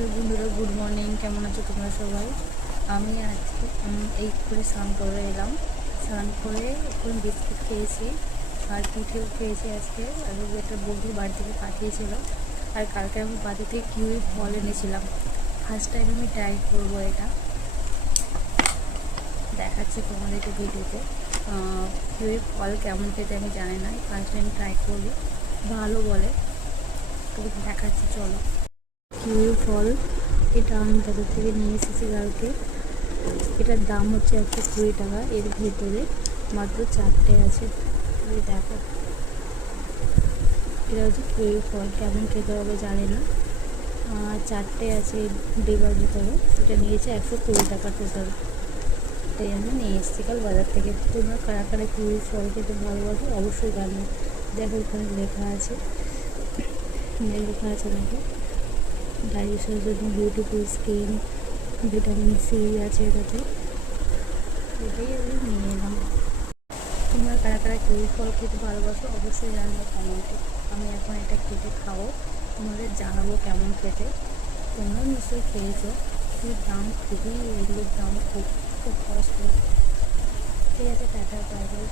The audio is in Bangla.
হ্যালো বন্ধুরা, গুড মর্নিং। কেমন আছো তোমরা সবাই? আমি আজকে এই করে স্নান করে এলাম। স্নান করে এখন বিস্কিট খেয়েছি আর পিঠেও খেয়েছি আজকে। আর একটা বন্ধু বাড়ি থেকে পাঠিয়েছিল। আর কালকে আমি বাড়ি থেকে কিউই ফল এনেছিলাম। ফার্স্ট টাইম আমি ট্রাই করবো এটা, দেখাচ্ছি তোমাদেরকে ভিডিওতে। কিউই ফল কেমন খেতে আমি জানি না, ফার্স্ট টাইম ট্রাই করবো। ভালো বলে, তো দেখাচ্ছি, চলো। কিউই ফল এটা আমি তাদের থেকে নিয়ে এসেছি কালকে। এটার দাম হচ্ছে 120 টাকা। এর ভেতরে মাত্র 4টে আছে। এই দেখো, এটা হচ্ছে কিউই ফল। কেমন খেতে হবে জানি না। 4টে আছে ডিবার ভিতরে। এটা নিয়েছে 120 টাকা টোটাল। তাই আমি নিয়ে এসেছি কাল বাজার থেকে। তোমরা কারা কারা কিউই ফল খেতে ভালোবাসো অবশ্যই জানো। দেখো এখানে লেখা আছে, নাকি ডাইজেশনের জন্য বিউটিফুল স্কিন, ভিটামিন সি আছে এটাতে। এটাই আমি নিয়ে এলাম। তোমরা কারা কারা কিউই ফল খেতে ভালোবাসো অবশ্যই জানবো কমেন্টে। আমি এখন এটা কেটে খাবো, তোমাদের জানাবো কেমন খেতে। তোমরাও নিশ্চয়ই খেয়েছো। এর দাম খুবই, এগুলোর দাম খুব খুব কষ্ট। ঠিক আছে, টাটা, বাই বাই।